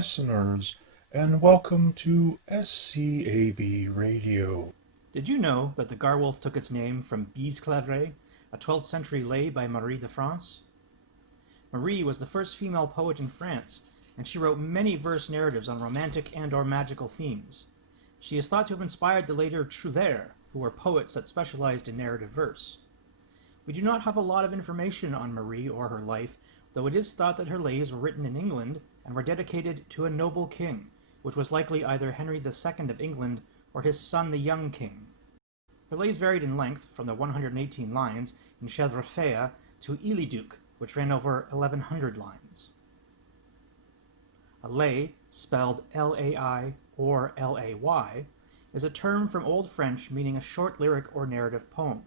listeners, and welcome to SCAB Radio. Did you know that the Garwolf took its name from Bisclavret, a 12th century lay by Marie de France? Marie was the first female poet in France, and she wrote many verse narratives on romantic and/or magical themes. She is thought to have inspired the later trouvères, who were poets that specialized in narrative verse. We do not have a lot of information on Marie or her life, though it is thought that her lays were written in England and were dedicated to a noble king, which was likely either Henry II of England or his son the young king. Her lays varied in length from the 118 lines in Chèvrefeuille to Illiduc, which ran over 1,100 lines. A lay, spelled L-A-I or L-A-Y, is a term from Old French meaning a short lyric or narrative poem.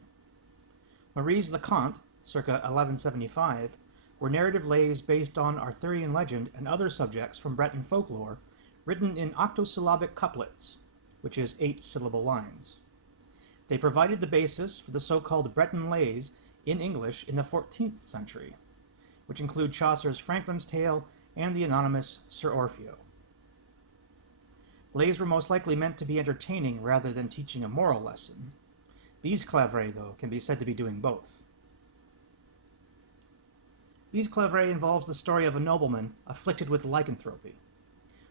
Marie's Le Conte, circa 1175, were narrative lays based on Arthurian legend and other subjects from Breton folklore, written in octosyllabic couplets, which is 8-syllable lines. They provided the basis for the so-called Breton lays in English in the 14th century, which include Chaucer's Franklin's Tale and the anonymous Sir Orfeo. Lays were most likely meant to be entertaining rather than teaching a moral lesson. Bisclavret, though, can be said to be doing both. Bisclavret involves the story of a nobleman afflicted with lycanthropy.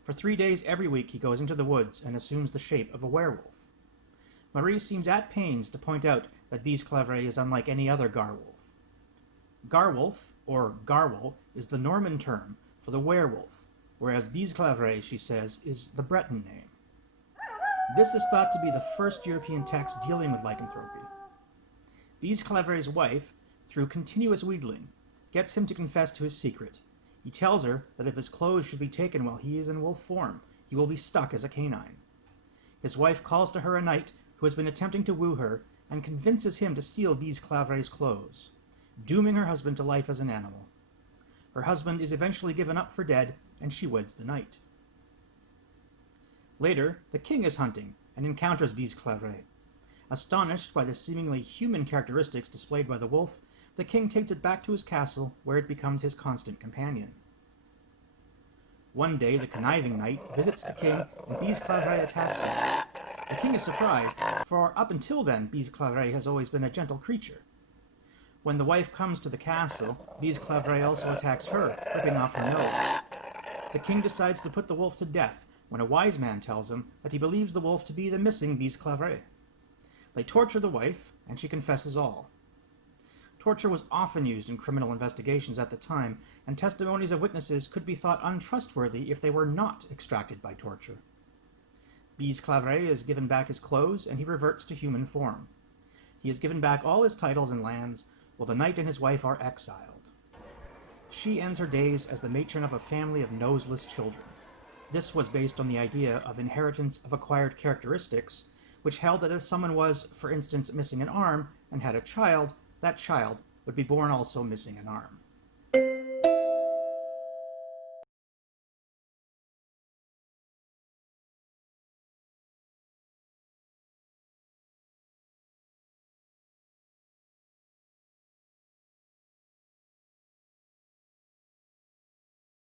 For 3 days every week he goes into the woods and assumes the shape of a werewolf. Marie seems at pains to point out that Bisclavret is unlike any other Garwolf. Garwolf, or Garwol, is the Norman term for the werewolf, whereas Bisclavret, she says, is the Breton name. This is thought to be the first European text dealing with lycanthropy. Bisclavret's wife, through continuous wheedling, gets him to confess to his secret. He tells her that if his clothes should be taken while he is in wolf form, he will be stuck as a canine. His wife calls to her a knight who has been attempting to woo her and convinces him to steal Bisclavret's clothes, dooming her husband to life as an animal. Her husband is eventually given up for dead, and she weds the knight. Later, the king is hunting and encounters Bisclavret. Astonished by the seemingly human characteristics displayed by the wolf, the king takes it back to his castle, where it becomes his constant companion. One day, the conniving knight visits the king, and Bisclavret attacks him. The king is surprised, for up until then, Bisclavret has always been a gentle creature. When the wife comes to the castle, Bisclavret also attacks her, ripping off her nose. The king decides to put the wolf to death, when a wise man tells him that he believes the wolf to be the missing Bisclavret. They torture the wife, and she confesses all. Torture was often used in criminal investigations at the time, and testimonies of witnesses could be thought untrustworthy if they were not extracted by torture. Bisclavret is given back his clothes, and he reverts to human form. He is given back all his titles and lands, while the knight and his wife are exiled. She ends her days as the matron of a family of noseless children. This was based on the idea of inheritance of acquired characteristics, which held that if someone was, for instance, missing an arm and had a child, that child would be born also missing an arm.